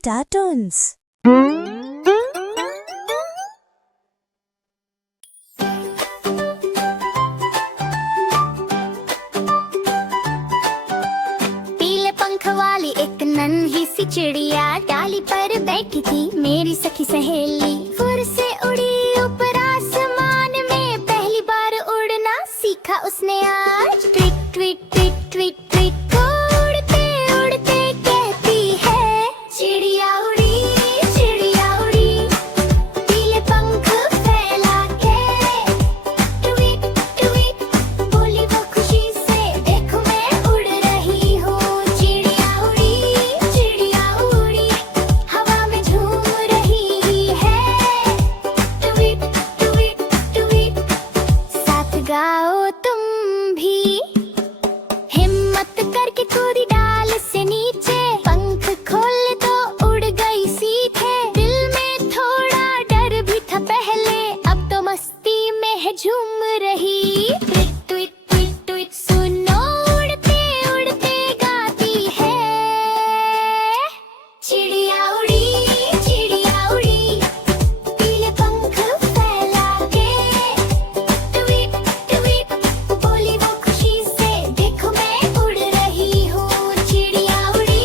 Cartoons. पीले पंख वाली एक नन्ही सी चिड़िया डाली पर बैठी थी मेरी सखी सहेली। फुर से उड़ी ऊपर आसमान में, पहली बार उड़ना सीखा उसने आज। Tweet tweet tweet tweet tweet उड़ते उड़ते कहती है, चिड़िया उड़ी पीले पंख फैला के। ट्वीट ट्वीट बोली वो खुशी से, देखो मैं उड़ रही हूँ। चिड़िया उड़ी हवा में झूम रही है। ट्वीट ट्वीट ट्वीट साथ गाओ तुम भी। हिम्मत करके कूदी डाल से नीचे, पंख खोले तो उड़ गई सीधे। दिल में थोड़ा डर भी था पहले, अब तो मस्ती में है झूम रही। ट्वीट ट्वीट ट्वीट ट्वीट सुनो उड़ते उड़ते गाती है, चिड़िया उड़ी पीले पंख फैला के। ट्वीट ट्वीट बोली वो खुशी से, देखो मैं उड़ रही हूँ। चिड़िया उड़ी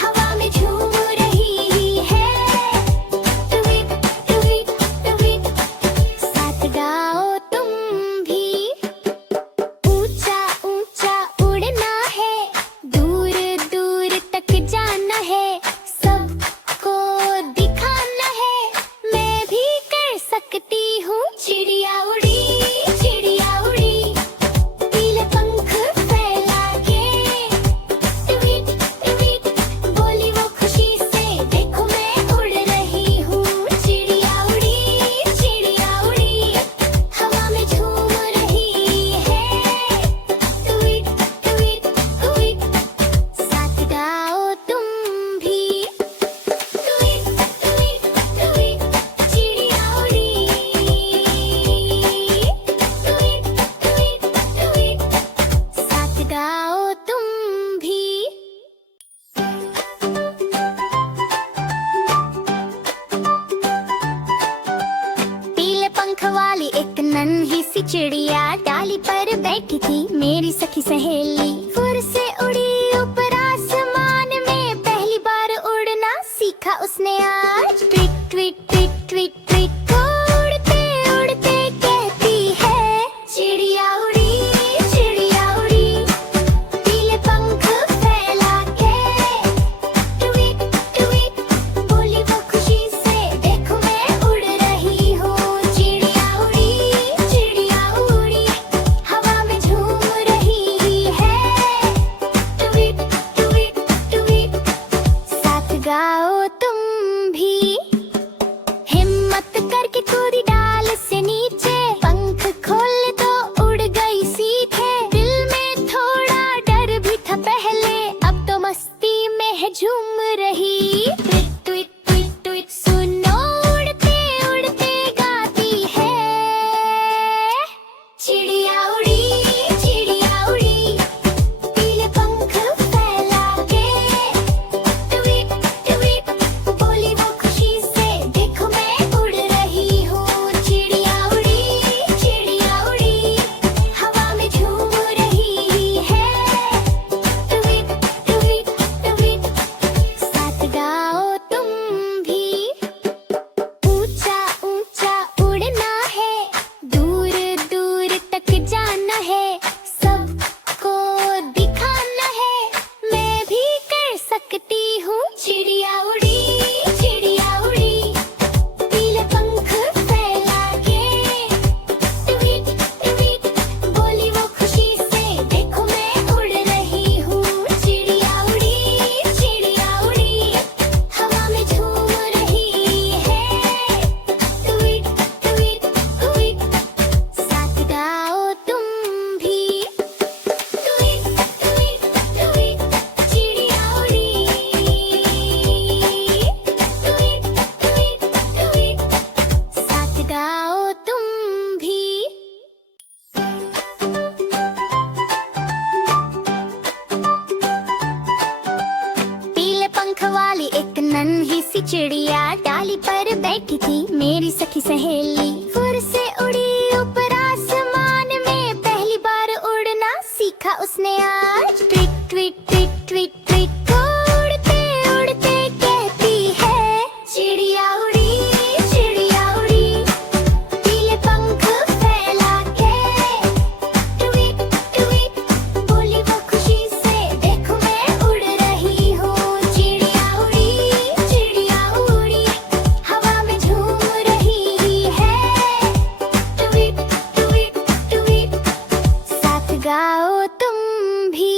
हवा में झूम रही है। ट्वीट ट्वीट ट्वीट साथ गाओ तुम भी। ऊंचा ऊंचा उड़ना है, दूर दूर तक जाना है, सबको दिखाना है मैं भी कर सकती हूँ। चिड़िया उड़ी पीले पंख फैला के। ट्वीट ट्वीट बोली वो खुशी से, देखो मैं उड़ रही हूँ। चिड़िया उड़ी हवा में झूम रही है। ट्वीट ट्वीट ट्वीट साथ गाओ तुम भी। ट्वीट ट्वीट ट्वीट चिड़िया उड़ी। ट्वीट ट्वीट ट्वीट साथ गाओ तुम भी। पीले पंख वाली एक नन्ही सी चिड़िया डाली पर बैठी थी मेरी सखी सहेली। फुर से उड़ी ऊपर आसमान में, पहली बार उड़ना सीखा उसने आज। Tweet tweet tweet tweet tweet उड़ते उड़ते कहती है, चिड़िया उड़ी पीले पंख फैला के। ट्वीट ट्वीट बोली वो खुशी से, देखो मैं उड़ रही हूँ। चिड़िया उड़ी हवा में झूम रही है। ट्वीट ट्वीट ट्वीट साथ गाओ तुम भी। हिम्मत करके कूदी डाल से नीचे, पंख खोले तो उड़ गई सीधे। दिल में थोड़ा डर भी था पहले, अब तो मस्ती में है झूम रही। ट्वीट ट्वीट ट्वीट ट्वीट सुनो उड़ते उड़ते गाती है, चिड़िया उड़ी पीले पंख फैला के। ट्वीट ट्वीट बोली वो खुशी से, देखो मैं उड़ रही हूँ। चिड़िया उड़ी हवा में झूम रही है। ट्वीट ट्वीट ट्वीट साथ गाओ पंख वाली एक नन्ही सी चिड़िया डाली पर बैठी थी मेरी सखी सहेली। फुर से उड़ी ऊपर आसमान में, पहली बार उड़ना सीखा उसने आज। Tweet tweet tweet tweet tweet उड़ते उड़ते कहती है, चिड़िया उड़ी पीले पंख फैला के। ट्वीट ट्वीट बोली वो खुशी से, देखो मैं उड़ रही हूँ। चिड़िया उड़ी हवा में झूम रही है। ट्वीट ट्वीट ट्वीट साथ गाओ तुम भी।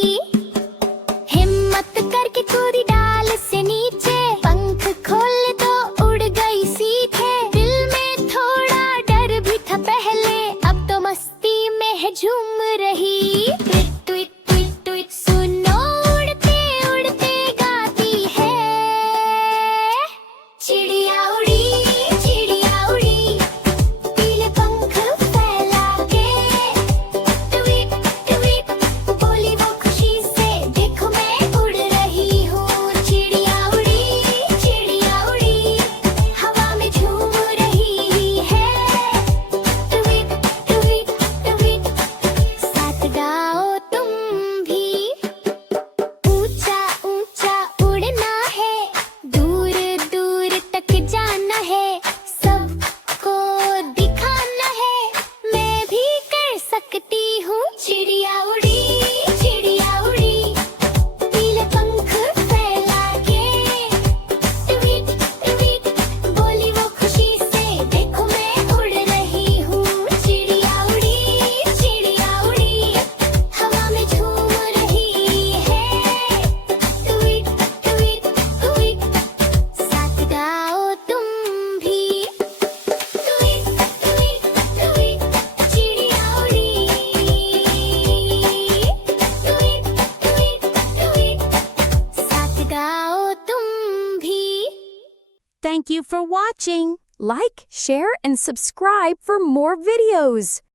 हिम्मत करके कूदी डाल से नीचे, पंख खोल तो उड़ गई सीधे। दिल में थोड़ा डर भी था पहले, अब तो मस्ती में है झूम रही। ट्वीट ट्वीट ट्वीट ट्वीट सुनो उड़ते उड़ते गाती है, चिड़िया उड़ी पीले पंख फैला के। ट्वीट ट्वीट बोली वो खुशी से, देखो मैं उड़ रही हूँ। चिड़िया उड़ी हवा में झूम रही है। ट्वीट ट्वीट ट्वीट साथ गाओ तुम भी। ऊंचा ऊंचा उड़ना है, दूर दूर तक जाना है, सबको दिखाना है मैं भी कर सकती हूँ। चिड़िया उड़ी पीले पंख फैला के। ट्वीट ट्वीट बोली वो खुशी से, देखो मैं उड़ रही हूँ। चिड़िया उड़ी हवा में झूम रही है। ट्वीट ट्वीट ट्वीट साथ गाओ तुम भी। ट्वीट ट्वीट ट्वीट चिड़िया उड़ी। ट्वीट ट्वीट ट्वीट साथ गाओ तुम भी। Thank you for watching. Like, share, and subscribe for more videos.